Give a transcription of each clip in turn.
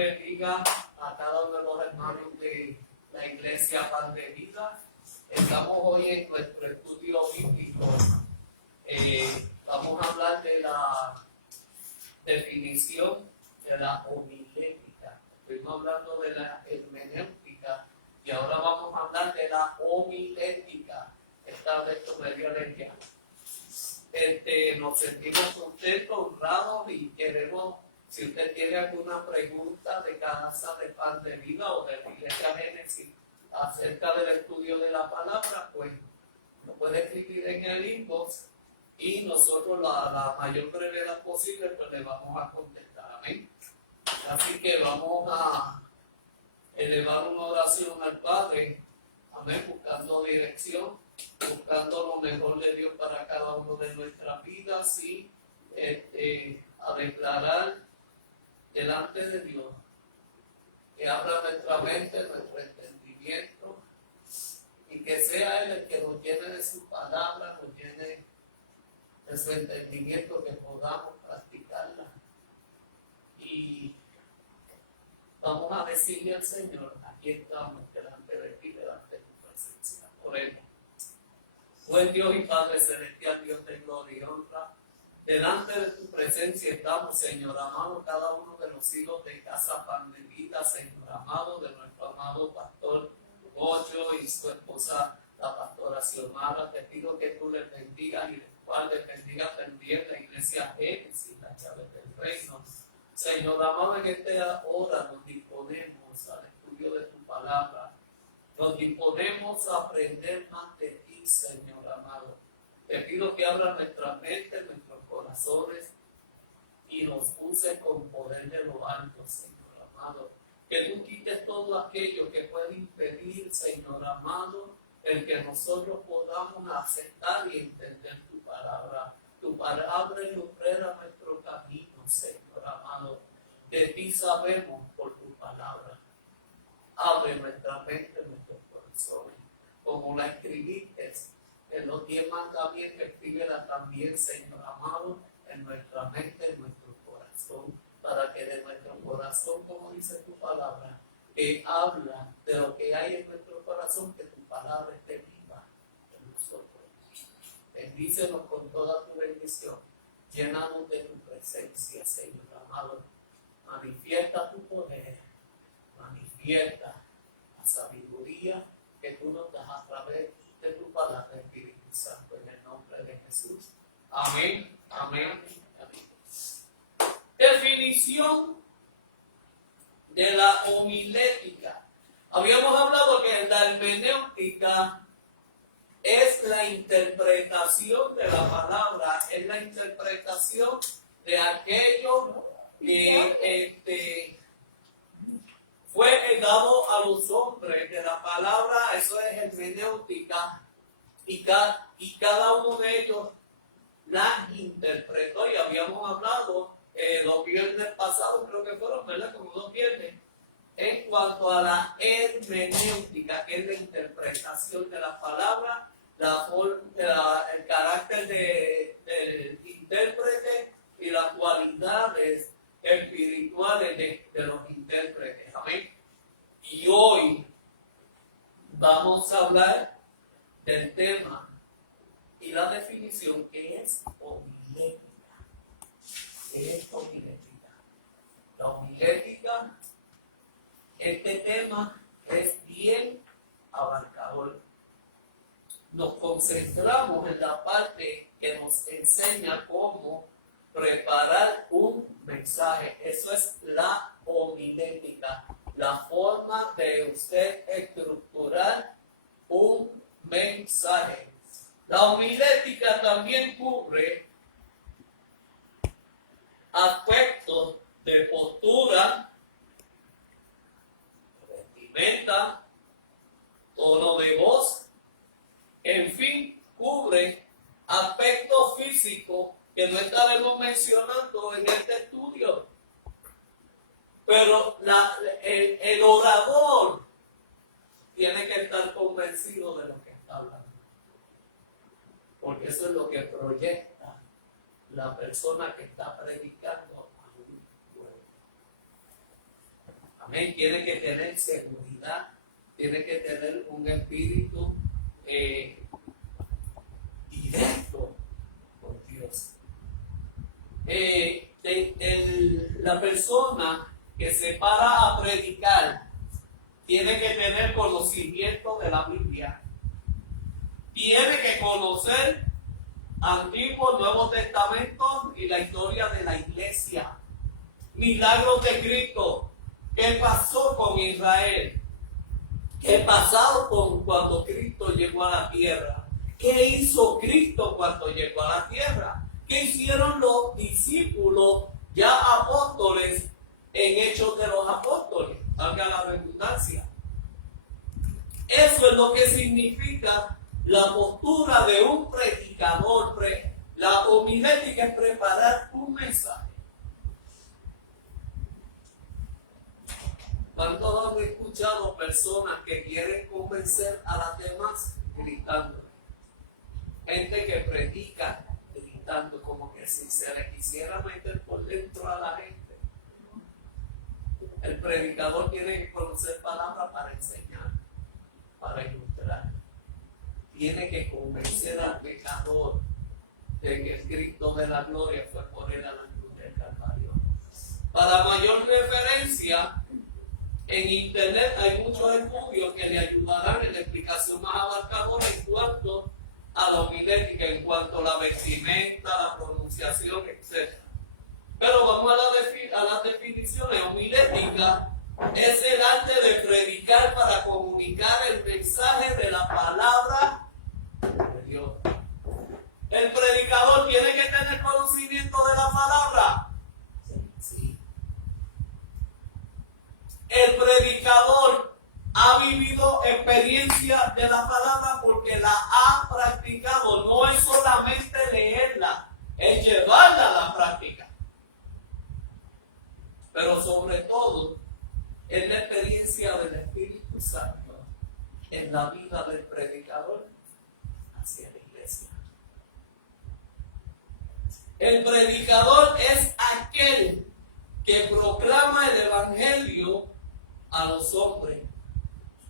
bendiga a cada uno de los hermanos de la Iglesia Pan de Vida. Estamos hoy en nuestro estudio bíblico. Vamos a hablar de la definición de la homilética. Estuvimos hablando de la hermenéutica y ahora vamos a hablar de la homilética. Esta vez con media lengua. Nos sentimos contentos, honrados y queremos, si usted tiene alguna pregunta de Casa de Pan de Vida o de la Iglesia Génesis acerca del estudio de la palabra, pues lo puede escribir en el inbox y nosotros la mayor brevedad posible pues le vamos a contestar. Amén. Así que vamos a elevar una oración al Padre, amén, buscando dirección, buscando lo mejor de Dios para cada uno de nuestras vidas y a declarar delante de Dios que abra nuestra mente, nuestro entendimiento y que sea Él el que nos llene de su palabra, nos llene de su entendimiento, que podamos practicarla. Y vamos a decirle al Señor: aquí estamos delante de ti, delante de tu presencia. Oremos. Buen Dios y Padre Celestial, Dios de gloria y honra, delante de tu presencia estamos, Señor amado, cada uno de los hijos de Casa Pan de Vida, Señor amado, de nuestro amado pastor Ocho y su esposa, la pastora Xiomara. Te pido que tú les bendigas y les guardes, bendiga también la Iglesia Génesis, la llave del reino. Señor amado, en esta hora nos disponemos al estudio de tu palabra, nos disponemos a aprender más de ti, Señor amado. Te pido que abra nuestra mente, nuestros corazones y nos use con poder de lo alto, Señor amado. Que tú quites todo aquello que puede impedir, Señor amado, el que nosotros podamos aceptar y entender tu palabra. Tu palabra ilumina nuestro camino, Señor amado. De ti sabemos por tu palabra. Abre nuestra mente, nuestros corazones, como la escribiste en los 10 mandamientos. Escríbela también, Señor amado, en nuestra mente, en nuestro corazón, para que de nuestro corazón, como dice tu palabra, que habla de lo que hay en nuestro corazón, que tu palabra esté viva en nosotros. Bendícenos con toda tu bendición, llénanos de tu presencia, Señor amado. Manifiesta tu poder, manifiesta la sabiduría que tú nos das a través de tu palabra, Espíritu Santo, en el nombre de Jesús. Amén, amén, amén. Definición de la homilética. Habíamos hablado que la hermenéutica es la interpretación de la palabra, es la interpretación de aquello que fue dado a los hombres de la palabra. Eso es hermenéutica, y cada uno de ellos la interpretó. Y habíamos hablado los viernes pasados, creo que fueron, ¿verdad? Como 2 viernes, en cuanto a la hermenéutica, que es la interpretación de la palabra, el carácter del intérprete y las cualidades espirituales de los intérpretes. Amén. Y hoy vamos a hablar del tema y la definición que es homilética. ¿Qué es homilética? La homilética, este tema es bien abarcador. Nos concentramos en la parte que nos enseña cómo preparar un mensaje. Eso es la homilética, la forma de usted estructurar un mensaje. La homilética también cubre aspectos de postura, vestimenta, tono de voz, en fin, cubre aspectos físicos que no estaremos mencionando en este estudio. Pero el orador tiene que estar convencido de lo que está hablando, porque eso es lo que proyecta la persona que está predicando a un pueblo. Amén. Tiene que tener seguridad, tiene que tener un espíritu directo por Dios. La persona que se para a predicar tiene que tener conocimiento de la Biblia, tiene que conocer Antiguo, Nuevo Testamento y la historia de la iglesia, milagros de Cristo, qué pasó con Israel, qué pasó cuando Cristo llegó a la tierra, qué hizo Cristo cuando llegó a la tierra, qué hicieron los discípulos ya apóstoles en Hechos de los Apóstoles, valga la redundancia. Eso es lo que significa la postura de un predicador. La homilética es preparar un mensaje. ¿Cuántos han escuchado personas que quieren convencer a las demás gritando? Gente que predica gritando, como que si se le quisiera meter por dentro a la gente. El predicador tiene que conocer palabras para enseñar, para ilustrar. Tiene que convencer al pecador de que el Cristo de la gloria fue por él a la cruz del Calvario. Para mayor referencia, en internet hay muchos estudios que le ayudarán en la explicación más abarcadora en cuanto a la homilética, en cuanto a la vestimenta, la pronunciación, etc. Pero vamos a las definiciones. Homilética es el arte de predicar para comunicar el mensaje de la palabra de Dios. ¿El predicador tiene que tener conocimiento de la palabra? Sí. El predicador ha vivido experiencia de la palabra porque la ha practicado. No es solamente leerla, es llevarla a la práctica. Pero sobre todo, es la experiencia del Espíritu Santo en la vida del predicador hacia la iglesia. El predicador es aquel que proclama el Evangelio a los hombres.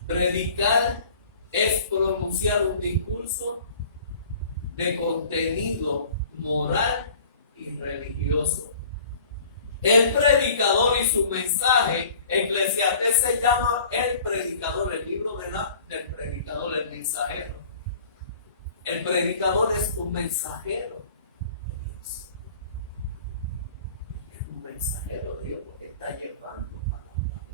Predicar es pronunciar un discurso de contenido moral y religioso. El predicador y su mensaje, Eclesiastés se llama el predicador, el libro del predicador, el mensajero. El predicador es un mensajero de Dios. Es un mensajero de Dios porque está llevando palabras de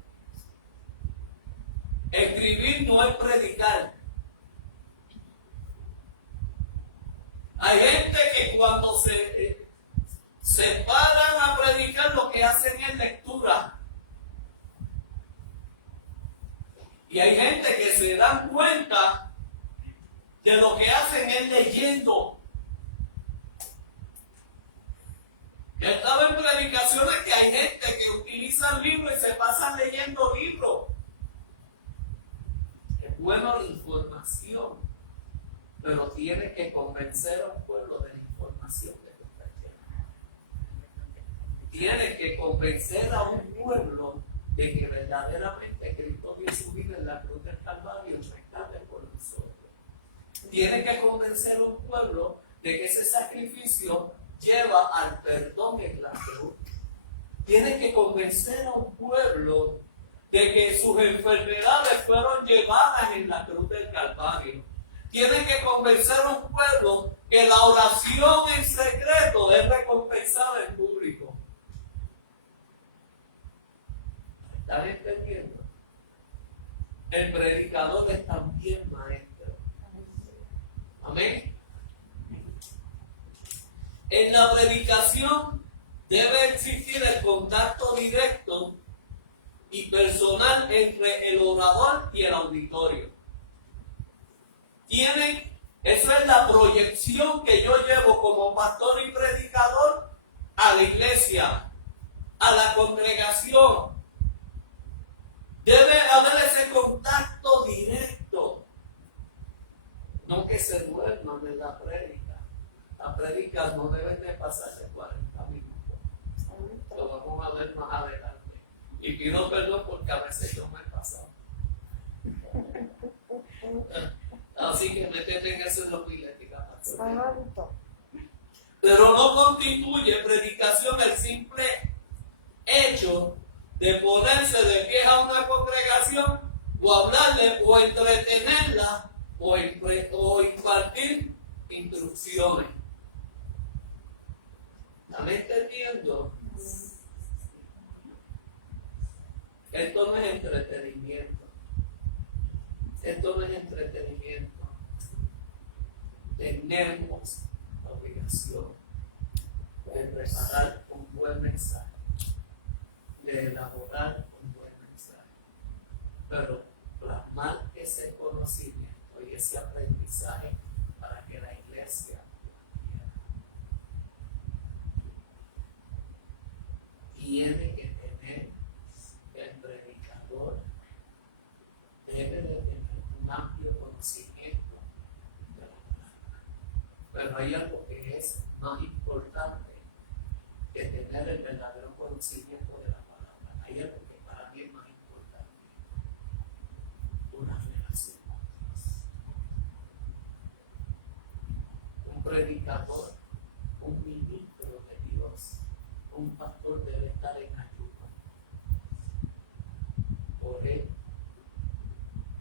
Dios. Escribir no es predicar. Hay gente que cuando se paran a predicar, lo que hacen es lectura. Y hay gente que se dan cuenta de lo que hacen es leyendo. He estado en predicaciones que hay gente que utiliza libros y se pasan leyendo libros. Es bueno la información, pero tiene que convencer a un pueblo de la información. Tiene que convencer a un pueblo de que verdaderamente Cristo dio su vida en la cruz del Calvario en rescate por nosotros. Tiene que convencer a un pueblo de que ese sacrificio lleva al perdón en la cruz. Tiene que convencer a un pueblo de que sus enfermedades fueron llevadas en la cruz del Calvario. Tiene que convencer a un pueblo que la oración en secreto es recompensada en público. ¿Están entendiendo? El predicador es también maestro. Amén. En la predicación debe existir el contacto directo y personal entre el orador y el auditorio. Esa es la proyección que yo llevo como pastor y predicador a la iglesia, a la congregación. Debe haber ese contacto directo. No que se duerman en la prédica. Las prédicas no deben de pasar de 40 minutos. Lo vamos a ver más adelante. Y pido perdón porque a veces yo me he pasado. Así que métete en eso en la homilética, pastor. Pero no constituye predicación el simple hecho de ponerse de pie a una congregación o hablarle o entretenerla o impartir instrucciones. ¿Están entendiendo? Esto no es entretenimiento. Esto no es entretenimiento. Tenemos la obligación de preparar un buen mensaje, de elaborar un buen mensaje, pero plasmar ese conocimiento y ese aprendizaje para que la iglesia tiene que tener el predicador, debe de tener un amplio conocimiento de la palabra. Pero hay algo que es más importante que tener el verdadero conocimiento de la palabra. Hay algo que para mí es más importante: una relación con Dios. Un predicador, un ministro de Dios, un pastor debe estar en ayuno por él,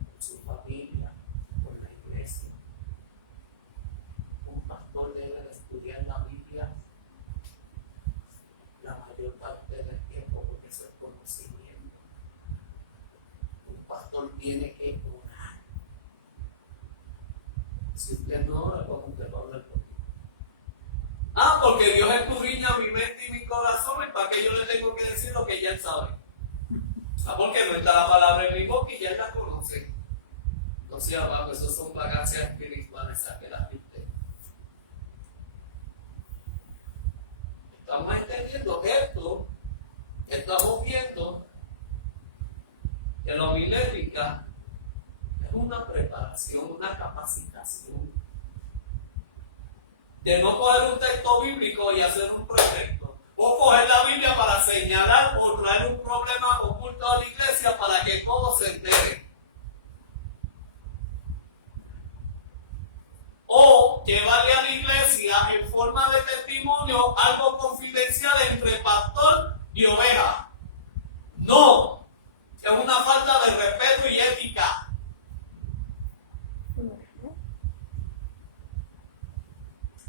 por su familia, por la iglesia. Un pastor debe de estudiar la Biblia la mayor parte del tiempo, porque eso es conocimiento. Un pastor tiene que orar. Si usted no ora, ¿cómo usted va a hablar con Dios? Porque Dios escudriña mi mente y mi corazón, y para que yo le tengo que decir lo que ya él sabe. Porque no está la palabra en mi boca y ya él la conoce. Entonces, abajo, esos son vagancias espirituales, sáquelas de usted. Estamos entendiendo esto, estamos viendo que la homilética es una preparación, una capacitación. De no coger un texto bíblico y hacer un proyecto, o coger la Biblia para señalar o traer un problema oculto a la iglesia para que todos se enteren. O llevarle a la iglesia en forma de testimonio algo confidencial entre pastor y oveja. No, es una falta de respeto y ética.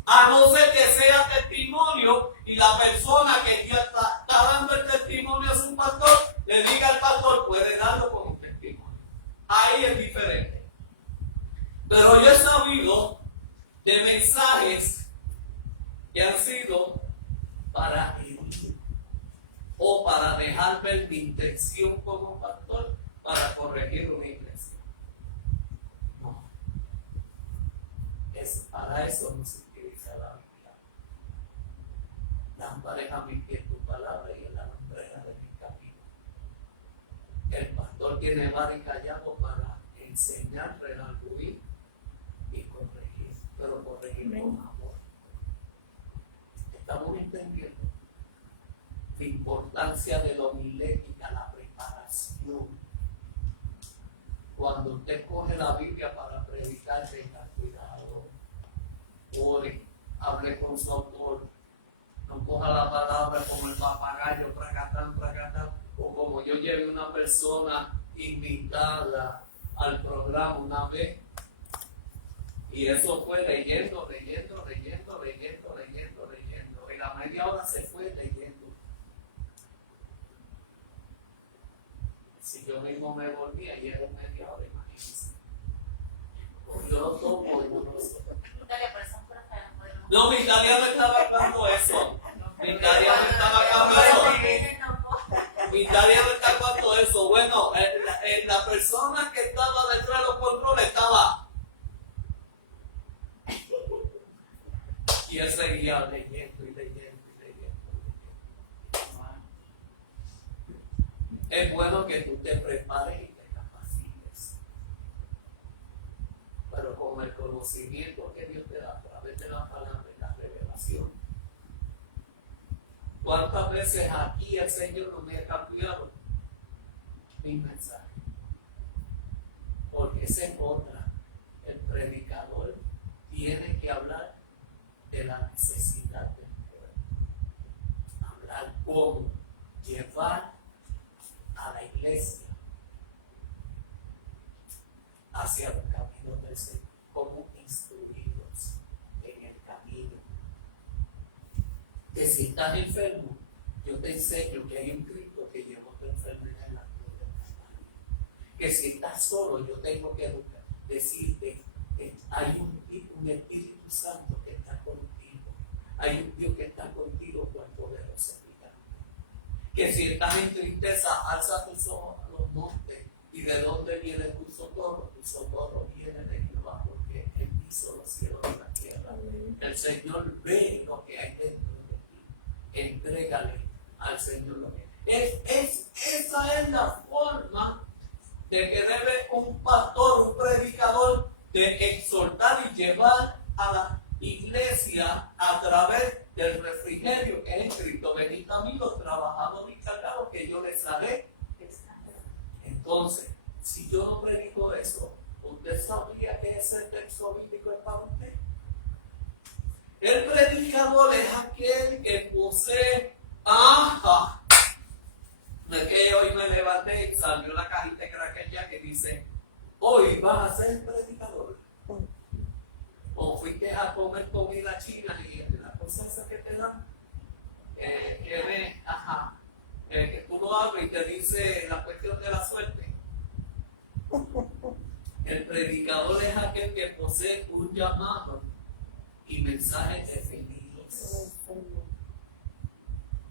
A no ser que sea testimonio y la persona que ya está dando el testimonio a su pastor le diga al pastor, puede darlo como testimonio. Ahí es diferente. Pero yo he sabido de mensajes que han sido para herir o para dejar ver mi intención como pastor para corregir una iglesia. No. Para eso no se utiliza la Biblia. Lámpara a mi pie tu palabra y en la lumbrera de mi camino. El pastor tiene vara y callado para enseñar, redarguir y corregir, pero corregir con amor. Estamos entendiendo la importancia de la homilética, la preparación. Cuando usted coge la Biblia para predicar, tenga cuidado. Ore, hable con su autor. No coja la palabra como el papagayo, pracatán, o como yo llevé una persona invitada al programa una vez. Y eso fue leyendo. Y la media hora se fue leyendo. Si yo mismo me volvía y era media hora, imagínense. Yo lo tomo y no lo sé. No, mi italiano estaba hablando eso. Mi italiano estaba hablando eso. Bueno, la persona que estaba detrás de los controles estaba. Y él seguía leyendo. Es bueno que tú te prepares y te capacites, pero con el conocimiento que Dios te da a través de la palabra y la revelación. ¿Cuántas veces aquí el Señor no me ha cambiado mi mensaje. Porque esa es otra. El predicador tiene que hablar de la necesidad del pueblo. Hablar cómo llevar a la iglesia hacia los caminos del Señor, cómo instruirlos en el camino. Que si estás enfermo, yo te enseño que hay un Cristo que llevó tu enfermedad en la cruz del Calvario. Que si estás solo, yo tengo que decirte que hay un Espíritu Santo que está contigo. Hay un Dios que está contigo con poderosa vida. Que si estás en tristeza, alza tus ojos a los montes. ¿Y de dónde viene tu socorro? Tu socorro viene de Jehová, porque Él hizo los cielos y la tierra. El Señor ve lo que hay dentro de ti. Entrégale al Señor lo que esa es la forma de que debe un pastor, un predicador, de exhortar y llevar a la iglesia a través del refrigerio que es Cristo. Venid a mí los trabajados y cargados, que yo les haré. Entonces, si yo no predico eso, ¿usted sabría que ese texto bíblico es para usted? El predicador es aquel que posee. No es que hoy me levanté y salió la cajita de cracker ya que dice: hoy vas a ser predicador. O fuiste a comer comida china y la cosa esa que te dan, que tú lo abres y te dice la cuestión de la suerte. El predicador es aquel que posee un llamado y mensajes definidos,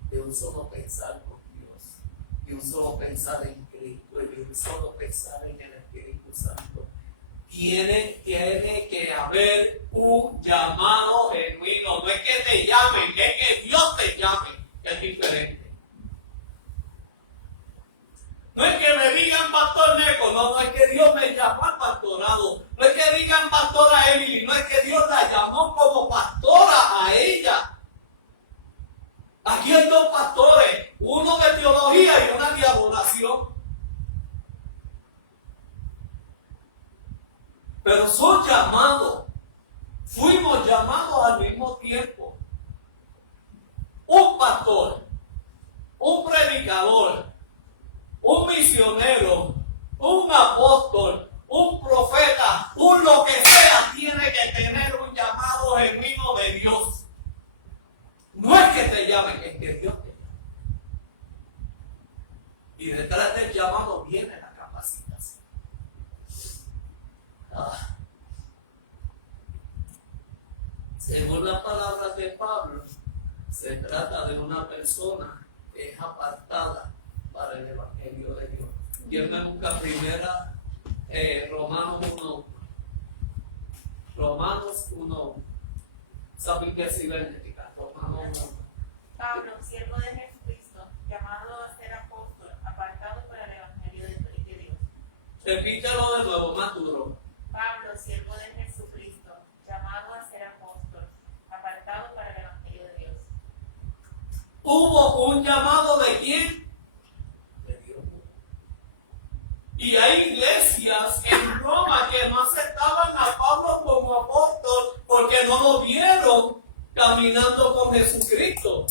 de un solo pensar con Dios, de un solo pensar en Cristo y de un solo pensar en el Espíritu Santo. Tiene que haber un llamado genuino. No es que te llamen, es que Dios te llame. Es diferente. No es que me digan pastor Neco, no es que Dios me llamó al pastorado. No es que digan pastora Emily, no es que Dios la llamó como pastora a ella. Aquí hay dos pastores, uno de teología y una de adoración. Pero son llamados, fuimos llamados al mismo tiempo. Un pastor, un predicador, un misionero, un apóstol, un profeta, un lo que sea, tiene que tener un llamado genuino de Dios. No es que te llamen, es que Dios te llama. Y detrás del llamado viene la capacitación. Según las palabras de Pablo, se trata de una persona que es apartada para el Evangelio de Dios. ¿Quién me busca primera? Romanos 1. Romanos 1. ¿Saben qué cibernética? Romanos 1. Pablo, siervo de Jesucristo, llamado a ser apóstol, apartado para el Evangelio de Dios. Repítelo de nuevo, más duro. Pablo, siervo de Jesucristo, llamado a ser apóstol, apartado para el Evangelio de Dios. ¿Hubo un llamado de quién? De Dios. Y hay iglesias en Roma que no aceptaban a Pablo como apóstol porque no lo vieron caminando con Jesucristo.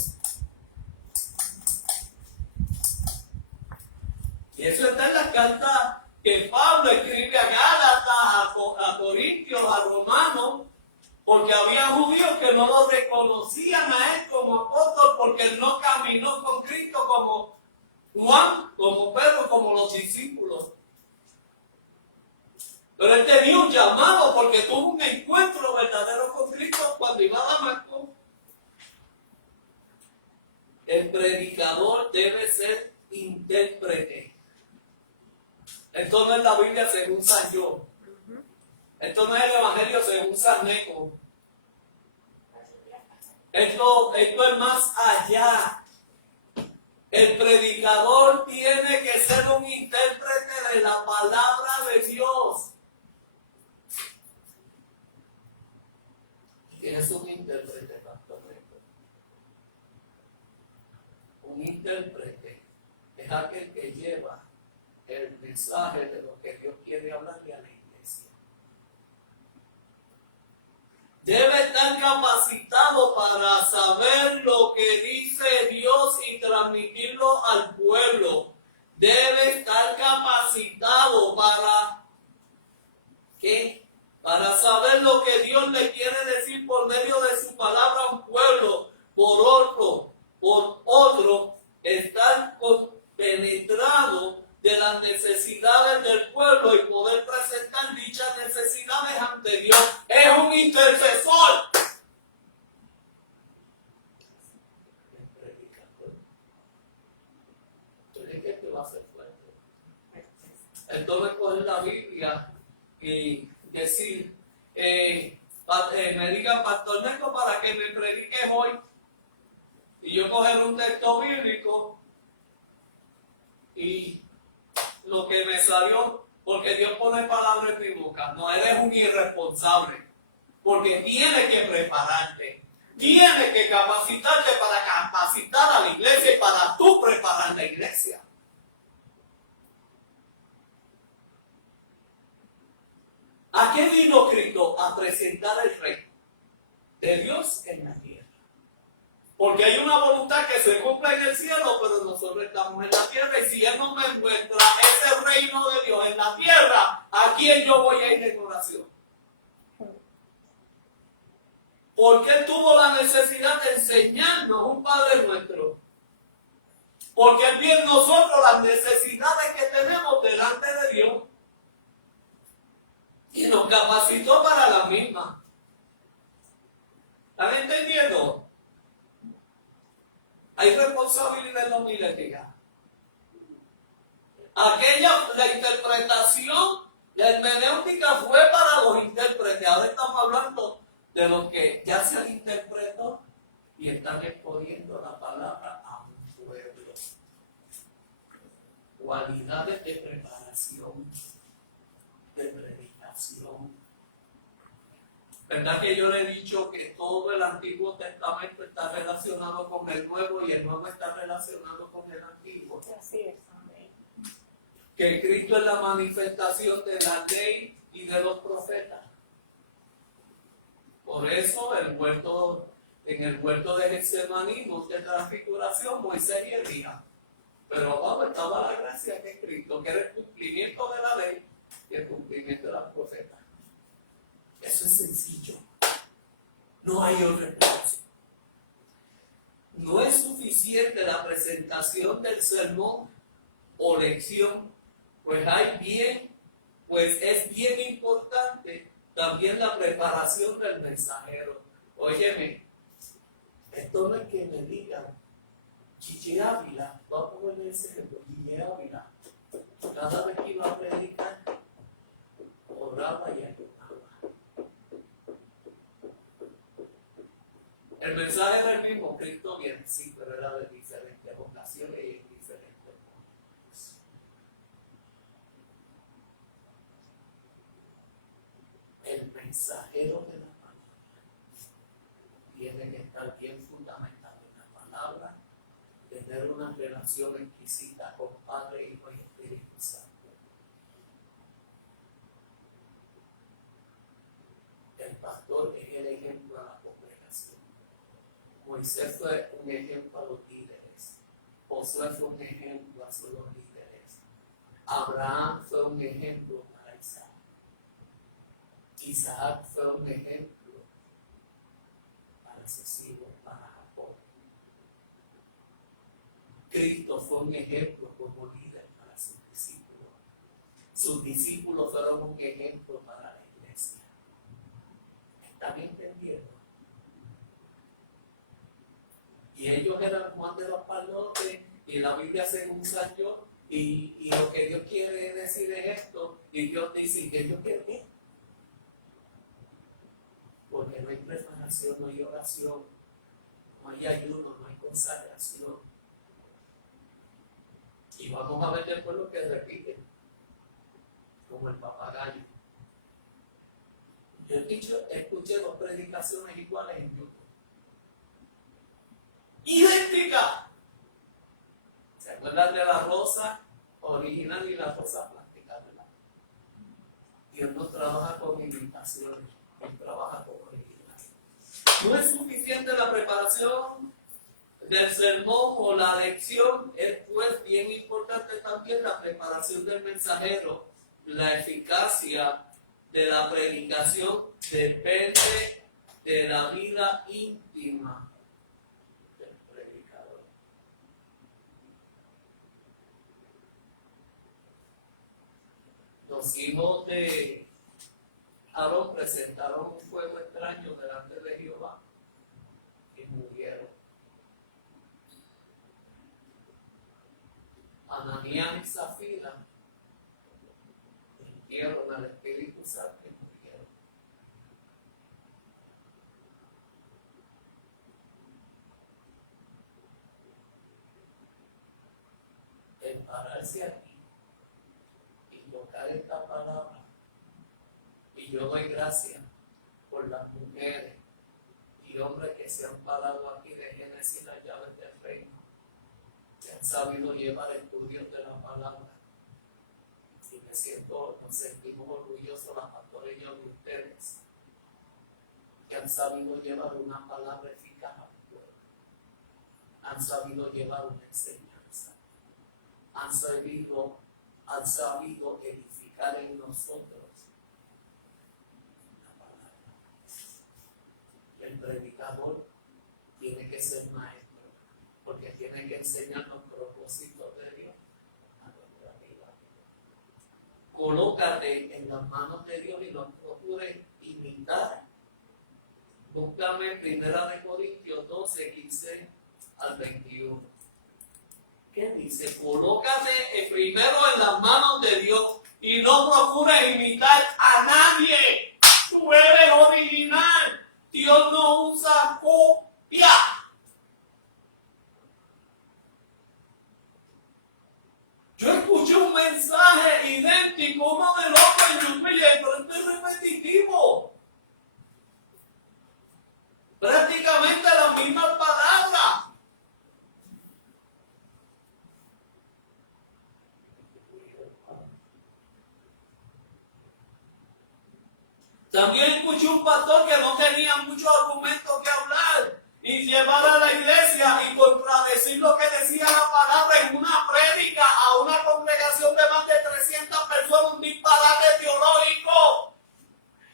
Y eso está en la carta que Pablo escribe a Gálatas, a Corintios, a Romanos, porque había judíos que no lo reconocían a él como apóstol porque él no caminó con Cristo como Juan, como Pedro, como los discípulos. Pero él tenía un llamado porque tuvo un encuentro verdadero con Cristo cuando iba a Damasco. El predicador debe ser intérprete. Esto no es la Biblia según San John. Esto no es el Evangelio según San Neco. Esto es más allá. El predicador tiene que ser un intérprete de la palabra de Dios. ¿Qué es un intérprete, pastor? Un intérprete es aquel que lleva el mensaje de lo que Dios quiere hablarle a la iglesia. Debe estar capacitado para saber lo que dice Dios y transmitirlo al pueblo. Debe estar capacitado para ¿qué? Para saber lo que Dios le quiere decir por medio de su palabra a un pueblo. Por otro, estar penetrado de las necesidades del pueblo y poder presentar dichas necesidades ante Dios. Es un intercesor. Esto va a ser fuerte. Entonces coger la Biblia y decir, me diga, Pastor Neco, para que me prediques hoy. Y yo coger un texto bíblico y lo que me salió, porque Dios pone palabras en mi boca. No, eres un irresponsable, porque tienes que prepararte, tienes que capacitarte para capacitar a la iglesia y para tú preparar la iglesia. ¿A qué vino Cristo? A presentar el reino de Dios en la tierra. Porque hay una voluntad que se cumple en el cielo, pero nosotros estamos en la tierra. Y si Él no me encuentra ese reino de Dios en la tierra, ¿a quién yo voy a ir en oración? Porque Él tuvo la necesidad de enseñarnos un Padre nuestro. Porque Él vio en nosotros las necesidades que tenemos delante de Dios. Y nos capacitó para la misma. ¿Están entendiendo? Hay responsabilidad en la homilética. La interpretación, la hermenéutica fue para los intérpretes. Ahora estamos hablando de los que ya se interpretó y están exponiendo la palabra a un pueblo. Cualidades de preparación, de predicación. ¿Verdad que yo le he dicho que todo el Antiguo Testamento está relacionado con el Nuevo y el Nuevo está relacionado con el Antiguo? Así es, amén. Que Cristo es la manifestación de la ley y de los profetas. Por eso en el huerto de Getsemaní, monte de transfiguración, Moisés y Elías. Pero abajo estaba la gracia que es Cristo, que era el cumplimiento de la ley y el cumplimiento de los profetas. Eso es sencillo. No hay otra explicación. No es suficiente la presentación del sermón o lección, pues es bien importante también la preparación del mensajero. Óyeme, esto no es que me digan, Chichi Ávila, vamos a poner ese ejemplo, Chichi Ávila, cada vez que iba a predicar, oraba y ayunaba. El mensaje era el mismo, Cristo viene, sí, pero era de diferentes ocasiones y en diferentes momentos. El mensajero de la palabra tiene que estar bien fundamentado en la palabra, tener una relación exquisita con Padre, Hijo y Espíritu Santo. El pastor es el ejemplo a la congregación. Moisés fue un ejemplo a los líderes. Josué fue un ejemplo a los líderes. Abraham fue un ejemplo para Isaac. Isaac fue un ejemplo para sus hijos, para Jacob. Cristo fue un ejemplo como líder para sus discípulos. Sus discípulos fueron un ejemplo para la iglesia. ¿Están entendiendo? Y ellos eran Juan de los Palotes, y la Biblia se usa yo, y lo que Dios quiere decir es esto, y Dios dice que Dios quiere qué. Porque no hay preparación, no hay oración, no hay ayuno, no hay consagración. Y vamos a ver después lo que repite, como el papagayo. Yo escuché 2 predicaciones iguales en YouTube. ¡Idéntica! ¿Se acuerdan de la rosa original y la cosa plástica, ¿verdad? Dios no trabaja con imitaciones, Dios trabaja con original. No es suficiente la preparación del sermón o la lección, es pues bien importante también la preparación del mensajero. La eficacia de la predicación depende de la vida íntima del predicador. Los hijos de Aarón presentaron un fuego extraño delante de Jehová y murieron. Ananías y Zafira mintieron al Espíritu Santo y murieron. El pararse aquí y tocar esta palabra, y yo doy gracias por las mujeres y hombres que se han parado aquí de Génesis las llaves del reino, que han sabido llevar estudios de la palabra. Y nos sentimos orgullosos, las pastores y yo, de ustedes, que han sabido llevar una palabra eficaz al pueblo, han sabido llevar una enseñanza, han sabido edificar en nosotros la palabra. El predicador tiene que ser maestro, porque tiene que enseñar los propósitos de Dios a nuestra vida. Colócate en las manos de Dios y no procures imitar. Búscame 1 Corintios 12, 15 al 21. ¿Qué dice? Colócate primero en las manos de Dios y no procures imitar a nadie. Tú eres original. Dios no usa copia. Yo escuché un mensaje idéntico uno del otro en YouTube, pero esto es repetitivo. Prácticamente la misma palabra. También escuché un pastor que no tenía muchos argumentos que hablar y llevar a la iglesia y contradecir lo que decía la palabra en una prédica a una congregación de más de 300 personas, un disparate teológico,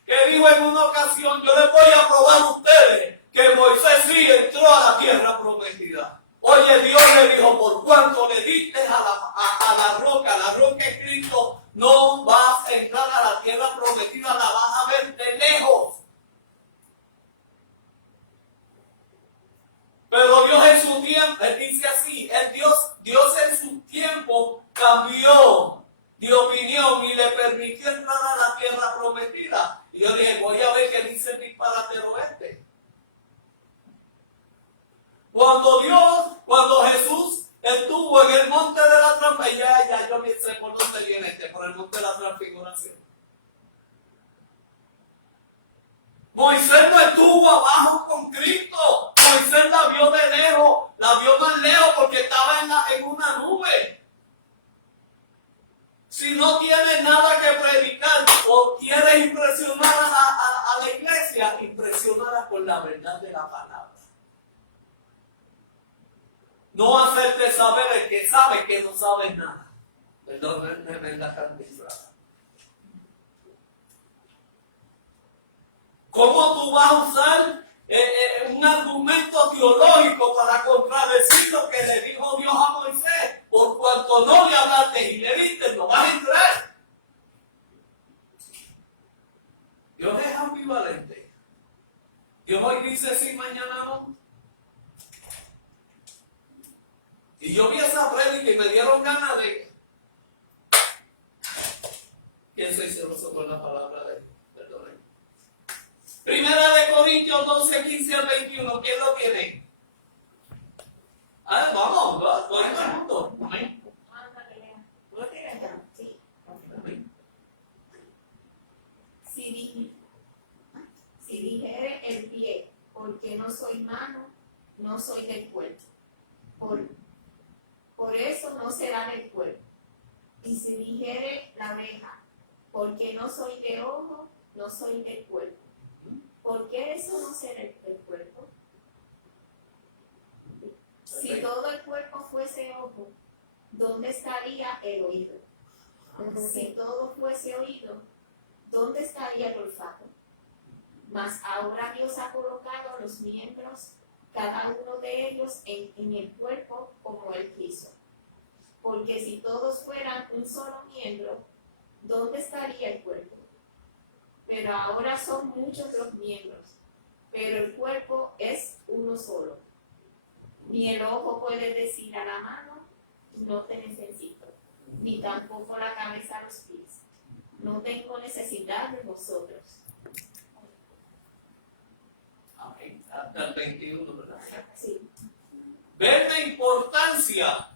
que dijo en una ocasión: yo les voy a probar a ustedes que Moisés sí entró a la tierra prometida. Oye, Dios le dijo: por cuanto le diste a la roca es Cristo, no vas a entrar a la tierra prometida, la vas a ver de lejos. Pero Dios en su tiempo, él dice así, Dios en su tiempo cambió de opinión y le permitió entrar a la tierra prometida. Y yo dije: voy a ver qué dice el disparatero este. Cuando Jesús estuvo en el monte de la transfiguración, ya yo ni sé por dónde viene por el monte de la transfiguración. Moisés no estuvo abajo con Cristo. Moisés la vio de lejos, la vio más lejos porque estaba en una nube. Si no tienes nada que predicar o quieres impresionar a la iglesia, impresionala con la verdad de la palabra. No hacerte saber el que sabe que no sabe nada. Perdónenme la cantiflada. ¿Cómo tú vas a usar un argumento teológico para contradecir lo que le dijo Dios a Moisés? Por cuanto no le hablaste y le diste, no vas a entrar. Dios es ambivalente. Dios hoy dice sí, mañana no. Y yo vi esa prédica y me dieron ganas de... ¿Quién soy celoso por la palabra de Dios? Perdónenme. 1 Corintios 12, 15 al 21. ¿Quién lo tiene? A ver, vamos, todo el mundo. Amén. ¿Lo tienes ya? Sí. Si dijere el pie, porque no soy mano, no soy del cuerpo. Por eso no será del cuerpo. Y si dijere la abeja, porque no soy de ojo, no soy del cuerpo. ¿Por qué eso no será el cuerpo? Si todo el cuerpo fuese ojo, ¿dónde estaría el oído? Si todo fuese oído, ¿dónde estaría el olfato? Mas ahora Dios ha colocado los miembros, cada uno de ellos, en el cuerpo como Él quiso. Porque si todos fueran un solo miembro, ¿dónde estaría el cuerpo? Pero ahora son muchos los miembros, pero el cuerpo es uno solo. Ni el ojo puede decir a la mano, no te necesito, ni tampoco la cabeza a los pies, no tengo necesidad de vosotros. Amén. Hasta el 21, ¿verdad? Sí. ¿Ven la importancia?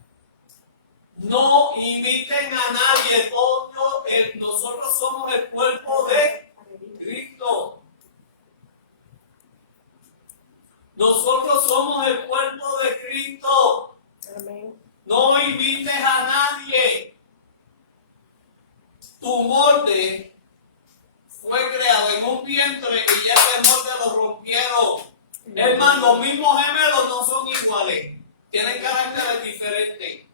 No imiten a nadie. Nosotros somos el cuerpo de Cristo. Nosotros somos el cuerpo de Cristo. Amén. No imites a nadie. Tu molde fue creado en un vientre y ya ese molde lo rompieron. Hermano, los mismos gemelos no son iguales. Tienen caracteres diferentes.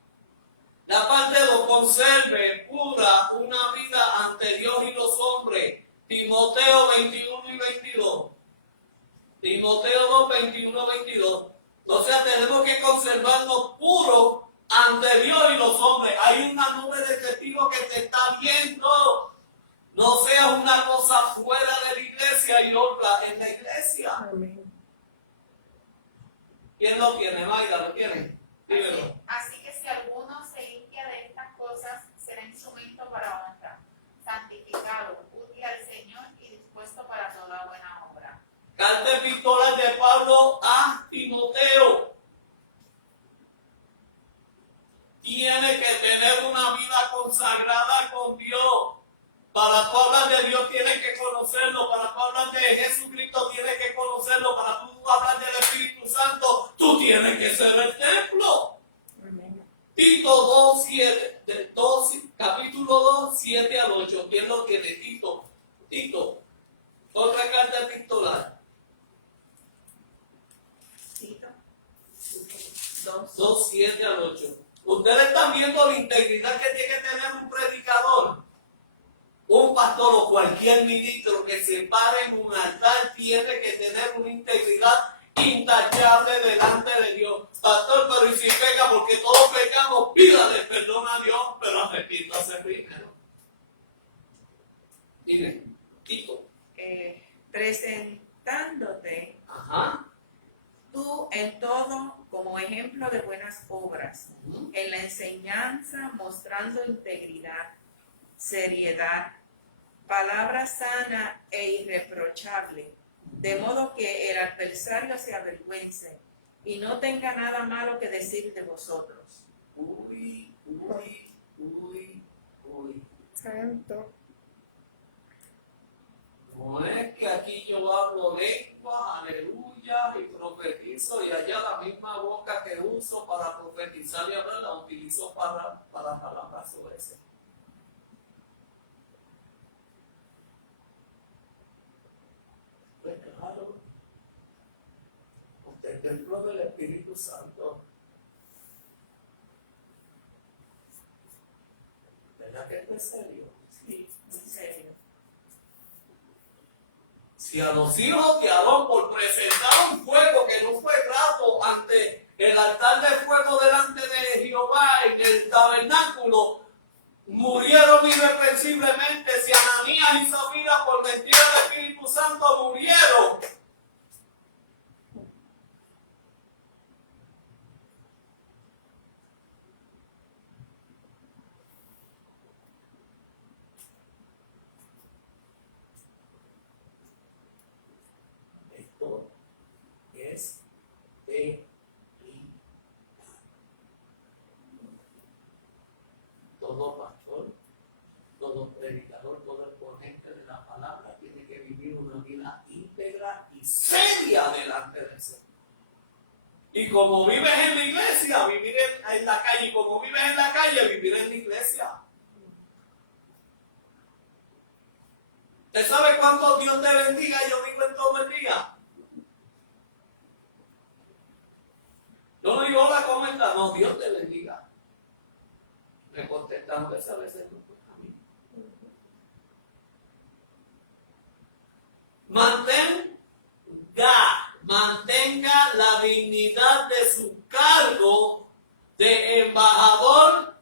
La parte 2, conserve pura una vida ante Dios y los hombres. Timoteo 21 y 22. Timoteo 2, 21 y 22. O sea, tenemos que conservarnos puros ante Dios y los hombres. Hay una nube de testigos que te está viendo. No seas una cosa fuera de la iglesia y otra en la iglesia. Amén. ¿Quién lo tiene? Mayra, ¿lo tiene? Dímelo. Así que si alguno se limpia de estas cosas, será instrumento para honra, santificado, útil al Señor y dispuesto para toda buena obra. Carta epístola de Pablo a Timoteo. Tiene que tener una vida consagrada con Dios. Para tú hablar de Dios tienes que conocerlo. Para tú hablar de Jesucristo tienes que conocerlo. Para tú hablar del Espíritu Santo, tú tienes que ser el templo. Amén. Tito 2, 7, capítulo 2, 7 al 8. ¿Quién lo tiene? Tito. Otra carta epistolar. Tito. 2, 7 al 8. Ustedes están viendo la integridad que tiene que tener un predicador. Un pastor o cualquier ministro que se pare en un altar tiene que tener una integridad intachable delante de Dios. Pastor, pero y si peca, porque todos pecamos, pídale perdón a Dios, pero arrepiéntase primero. Dime, Tito. Presentándote Ajá. tú en todo como ejemplo de buenas obras, en la enseñanza mostrando integridad, seriedad, palabra sana e irreprochable, de modo que el adversario se avergüence y no tenga nada malo que decir de vosotros. Uy. Santo. No es que aquí yo hablo lengua, aleluya, y profetizo, y allá la misma boca que uso para profetizar y hablar la utilizo para palabras sobre ese. Pues claro, usted es el templo del Espíritu Santo. ¿Verdad que esto es serio? Sí, muy serio. Si a los hijos de Aarón por presentar un fuego que no fue grato ante el altar de fuego delante de Jehová en el tabernáculo, murieron irreprensiblemente, si Ananías y Zafira por mentira del Espíritu Santo murieron, esto es de todo pastor, todo predicador, todo exponente de la palabra tiene que vivir una vida íntegra y seria delante del Señor. Y como vives en la iglesia, vivir en la calle. Y como vives en la calle, vivir en la iglesia. ¿Usted sabe cuánto Dios te bendiga? Yo digo en todo el día. Yo no digo hola, ¿cómo estás? No, Dios te bendiga. Me contestan esa veces no a mí. Mantenga la dignidad de su cargo de embajador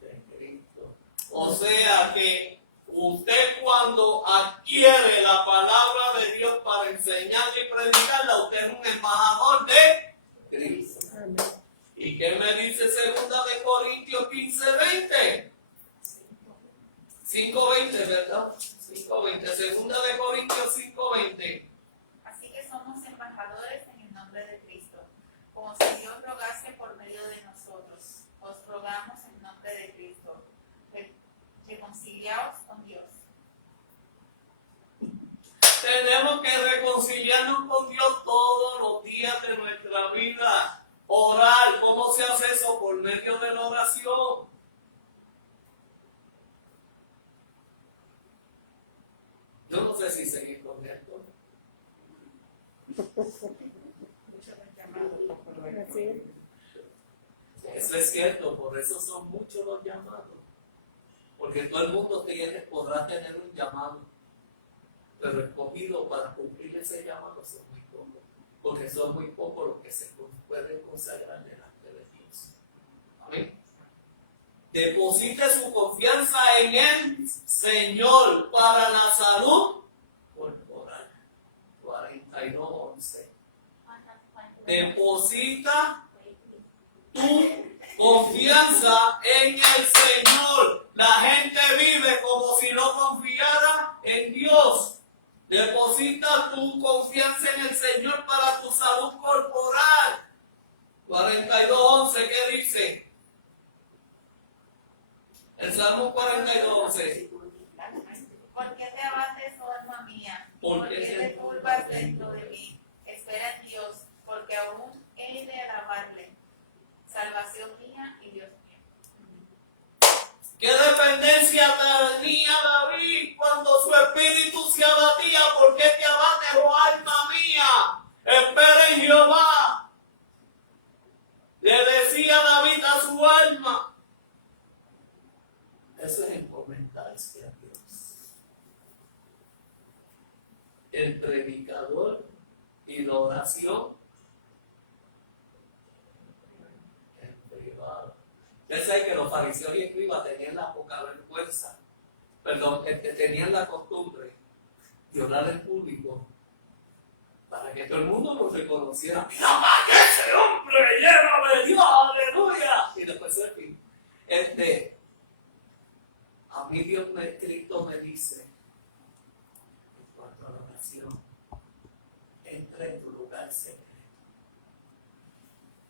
de Cristo. O sea que usted cuando adquiere la palabra de Dios para enseñarla y predicarla, usted es un embajador de Cristo. Amén. ¿Y qué me dice 2 de Corintios 15:20? 5:20, ¿verdad? 5:20. 2 de Corintios 5:20. Así que somos embajadores en el nombre de Cristo, como si Dios rogase por medio de nosotros. Os rogamos en nombre de Cristo, reconciliaos con Dios. Tenemos que reconciliarnos con Dios todos los días de nuestra vida. Orar, ¿cómo se hace eso? Por medio de la oración. Yo no sé si seguir con esto. Así. Eso es cierto, por eso son muchos los llamados. Porque todo el mundo podrá tener un llamado, pero escogido para cumplir ese llamado son muy pocos. Porque son muy pocos los que se pueden consagrar delante de Dios. Amén. Deposite su confianza en el Señor para la salud corporal. 42:11. Deposita tu confianza en el Señor. La gente vive como si no confiara en Dios. Deposita tu confianza en el Señor para tu salud corporal. 42:11, ¿qué dice? El Salmo 42:11. ¿Por qué te abates, oh alma mía? ¿Por ¿Por qué qué te te turbas dentro de mí? Espera en Dios, porque aún he de alabarle. Salvación mía y Dios mío. ¿Qué dependencia tenía David cuando su espíritu se abatía? ¿Por qué te abates, oh alma mía? Espera en Jehová. Le decía David a su alma. Eso es encomendarse a Dios. El predicador y la oración en privado. Ustedes saben que los fariseos y escribas tenían la poca vergüenza, tenían la costumbre de orar en público para que todo el mundo los reconociera. ¡Mira más que ese hombre lleno de Dios! ¡Aleluya! Y después el fin. A mí Cristo me dice, en cuanto a la oración, entra en tu lugar secreto.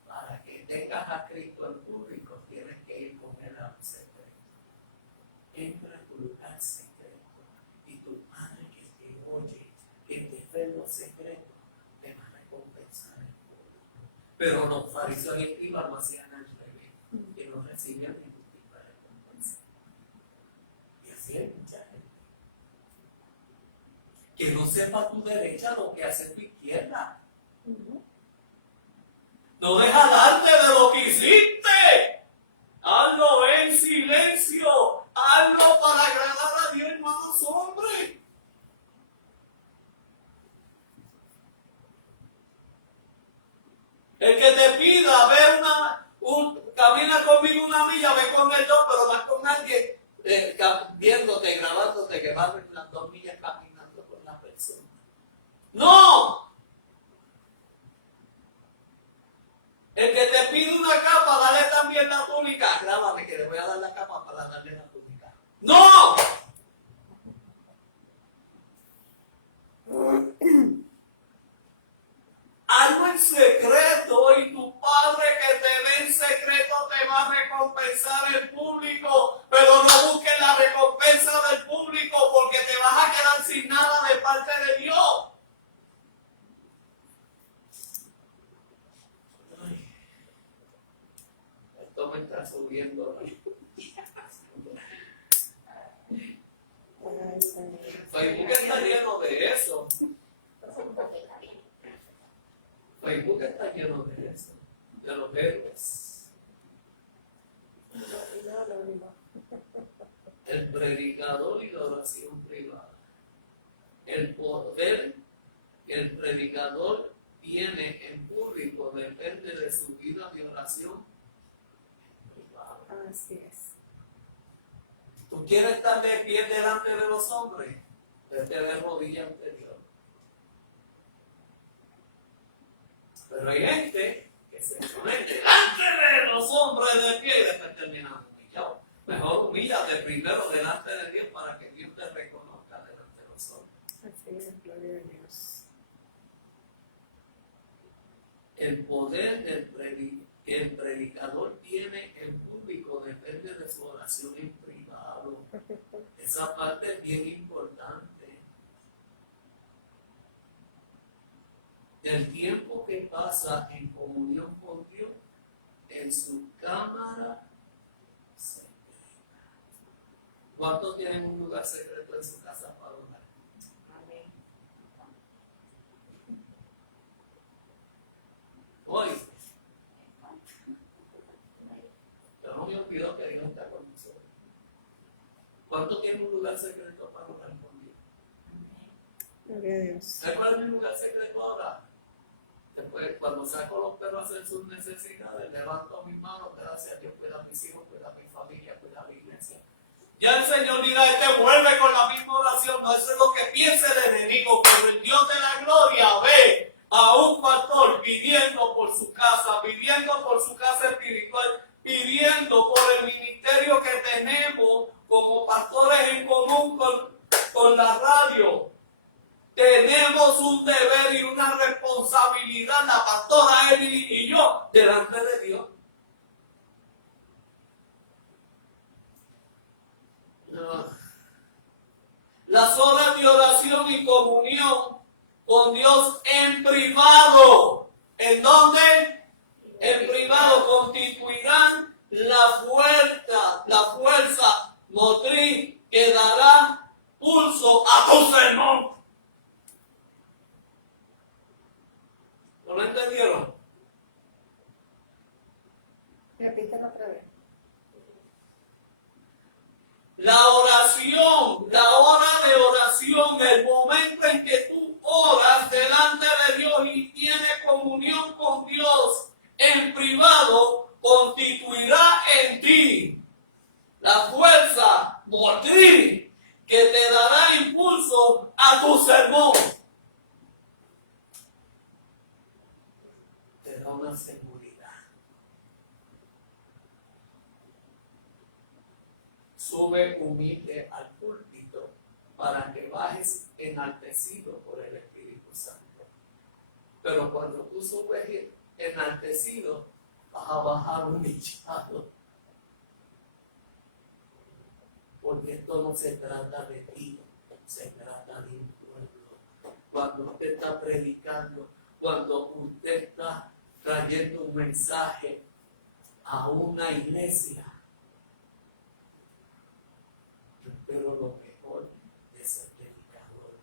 Para que tengas a Cristo en público, tienes que ir con él a un secreto. Entra en tu lugar secreto. Y tu Padre que te oye, que te ve en lo secreto, te va a recompensar en público. Pero los fariseos y escribas lo hacían al revés, que no recibían ningún tipo de recompensa. Y así hay mucha gente que no sepa tu derecha lo que hace tu izquierda. No deja darte de lo que hiciste. Hazlo en silencio. Hazlo para agradar a Dios, hermanos hombres. El que te pida, camina conmigo una milla, ve con el 2, pero vas con alguien viéndote, grabándote, que vas las 2 millas caminando con la persona. ¡No! El que te pide una capa, dale también la túnica. Grábame que le voy a dar la capa para darle la túnica. ¡No! Hazlo en secreto y tu Padre que te ve en secreto te va a recompensar el público. Pero no busques la recompensa del público porque te vas a quedar sin nada de parte de Dios. Esto me está subiendo. Estoy de eso. Facebook está lleno de eso, de los héroes. El predicador y la oración privada. El poder que el predicador tiene en público depende de su vida de oración privada. Así es. ¿Tú quieres estar de pie delante de los hombres? Vete de rodillas ante Dios. Pero hay gente que se pone delante de los hombres de pie y después terminan humillados. Mejor humíllate primero delante de Dios para que Dios te reconozca delante de los hombres. Así es, gloria a Dios. El poder que el predicador tiene en público depende de su oración en privado. Esa parte es bien importante. El tiempo que pasa en comunión con Dios en su cámara secreta. ¿Cuántos tienen un lugar secreto en su casa para orar? Amén. Hoy, pero no me olvido que Dios está con nosotros. ¿Cuántos tienen un lugar secreto para orar con Dios? Gloria a Dios. ¿Sabes cuál es mi lugar secreto ahora? Después, cuando saco los perros a hacer sus necesidades, levanto mis manos, gracias a Dios, cuida a mis hijos, cuida a mi familia, cuida a la iglesia. Ya el Señor dirá, este vuelve con la misma oración, no eso es lo que piensa el enemigo, pero el Dios de la gloria ve a un pastor pidiendo por su casa espiritual, pidiendo por el ministerio que tenemos como pastores en común con la radio. Tenemos un deber y una responsabilidad, la pastora Emily y yo, delante de Dios. Las horas de oración y comunión con Dios en privado. ¿En dónde? En privado constituirán la fuerza motriz que dará pulso a tu sermón. ¿No lo entendieron? Repítelo otra vez. La oración, la hora de oración, el momento en que tú oras delante de Dios y tienes comunión con Dios en privado, constituirá en ti la fuerza motriz que te dará impulso a tu sermón. Te da una seguridad. Sube humilde al púlpito para que bajes enaltecido por el Espíritu Santo. Pero cuando tú subes enaltecido, vas a bajar humillado. Porque esto no se trata de ti, se trata de un pueblo. Cuando usted está predicando, cuando usted está trayendo un mensaje a una iglesia, pero lo mejor es el predicador.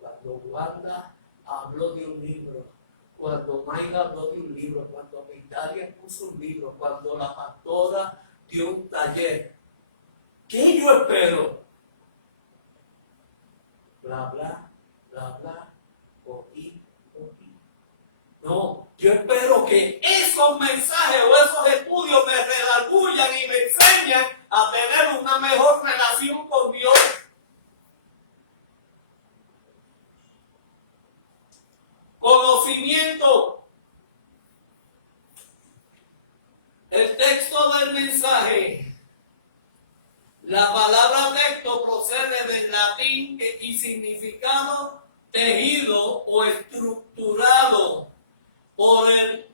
Cuando Wanda habló de un libro, cuando Mayra habló de un libro, cuando Victoria puso un libro, cuando la pastora dio un taller, ¿qué yo espero? Bla, bla, bla, bla, poquito. No, yo espero que esos mensajes o esos estudios me redarguyan y me enseñen a tener una mejor relación con Dios. Conocimiento. El texto del mensaje. La palabra texto procede del latín y significado tejido o estructurado.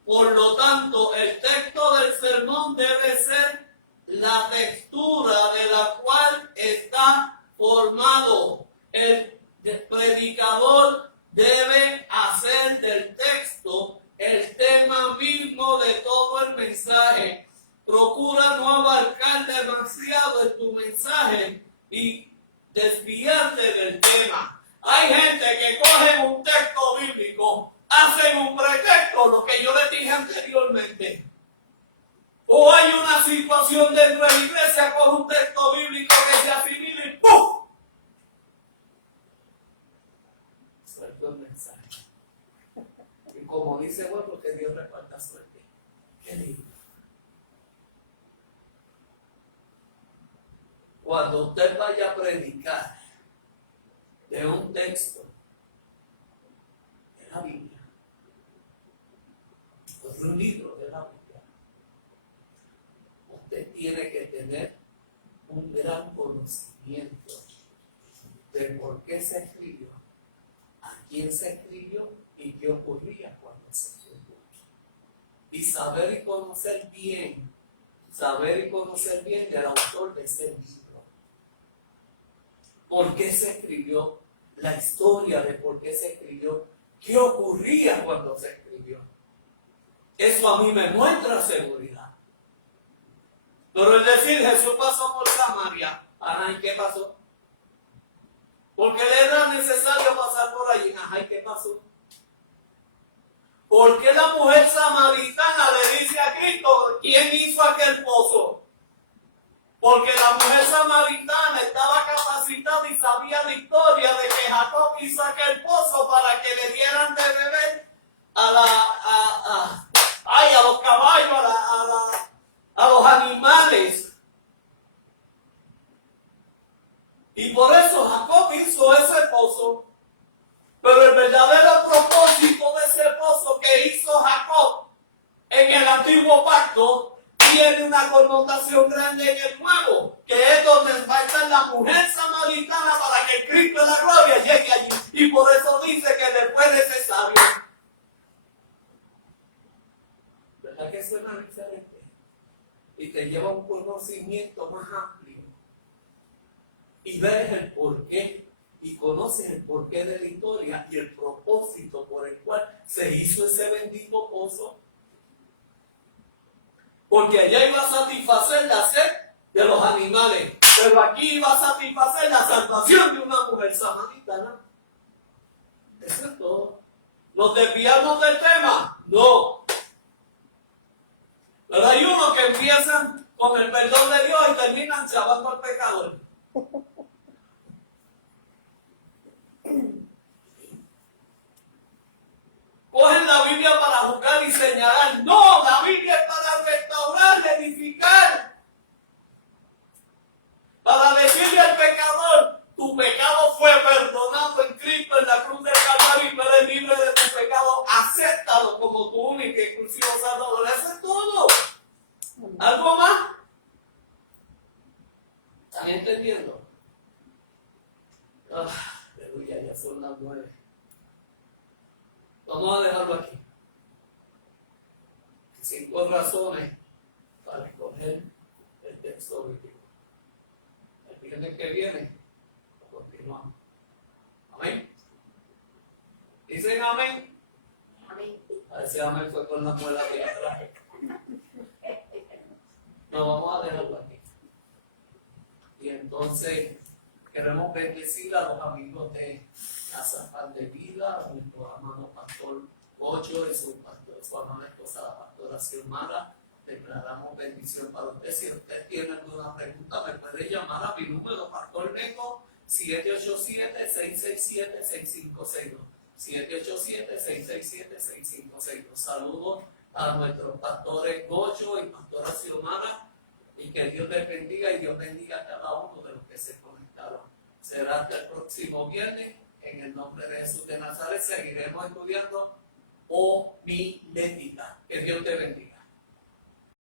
Por lo tanto, el texto del sermón debe ser la textura de la cual está formado. El predicador debe hacer del texto el tema mismo de todo el mensaje. Procura no abarcar demasiado en tu mensaje y desviarte del tema. Hay gente que coge un texto bíblico, hacen un pretexto, lo que yo les dije anteriormente. O hay una situación dentro de la iglesia con un texto bíblico que se asimila y ¡pum! Suelto el mensaje. Y como dice bueno, que Dios reparta suerte. ¿Qué digo? Cuando usted vaya a predicar de un texto de la Biblia, o de un libro de la Biblia, usted tiene que tener un gran conocimiento de por qué se escribió, a quién se escribió y qué ocurría cuando se escribió. Y saber y conocer bien del autor de ese libro. ¿Por qué se escribió? La historia de por qué se escribió. ¿Qué ocurría cuando se escribió? Eso a mí me muestra seguridad. Pero es decir, Jesús pasó por Samaria. Ajá, ¿y qué pasó? Porque le era necesario pasar por allí. Ajá, ¿y qué pasó? ¿Por qué la mujer samaritana le dice a Cristo, ¿quién hizo aquel pozo? Porque la mujer samaritana estaba capacitada y sabía la historia de que Jacob hizo aquel pozo para que le dieran de beber a los caballos, a los animales. Y por eso Jacob hizo ese pozo. Pero el verdadero propósito de ese pozo que hizo Jacob en el antiguo pacto tiene una connotación grande en el nuevo, que es donde va a estar la mujer samaritana para que el Cristo de la gloria llegue allí. Y por eso dice que le fue necesario. ¿Verdad que suena diferente? Y te lleva a un conocimiento más amplio. Y ves el porqué. Y conoces el porqué de la historia y el propósito por el cual se hizo ese bendito pozo. Porque allá iba a satisfacer la sed de los animales, pero aquí iba a satisfacer la salvación de una mujer samaritana. Eso es todo. ¿Nos desviamos del tema? No. Pero hay unos que empiezan con el perdón de Dios y terminan chavando al pecador. Cogen la Biblia para juzgar y señalar. No, la Biblia es para restaurar, edificar. Para decirle al pecador, tu pecado fue perdonado en Cristo en la cruz del Calvario y tú eres libre de tu pecado. Acéptalo como tu único y exclusivo Salvador. Eso es todo. ¿Algo más? ¿Están entendiendo? Aleluya, ya son las 9. Vamos a dejarlo aquí. 5 razones para escoger el texto bíblico. El viernes que viene, continuamos. Amén. ¿Dicen amén? Amén. A ese amén fue con la muela de atrás. No, vamos a dejarlo aquí. Y entonces queremos bendecir a los amigos de Casa Paz de Vida, a nuestro amado pastor Ocho y su amada esposa, la pastora Xiomara. Declaramos bendición para usted. Si usted tiene alguna pregunta, me puede llamar a mi número, Pastor Neco, 787-667-6562. 787-667-6562. Saludos a nuestros pastores Gocho y pastora Xiomara, y que Dios les bendiga y Dios bendiga a cada uno de los que se conectaron. Será hasta el próximo viernes. En el nombre de Jesús de Nazaret seguiremos estudiando homilética. Que Dios te bendiga.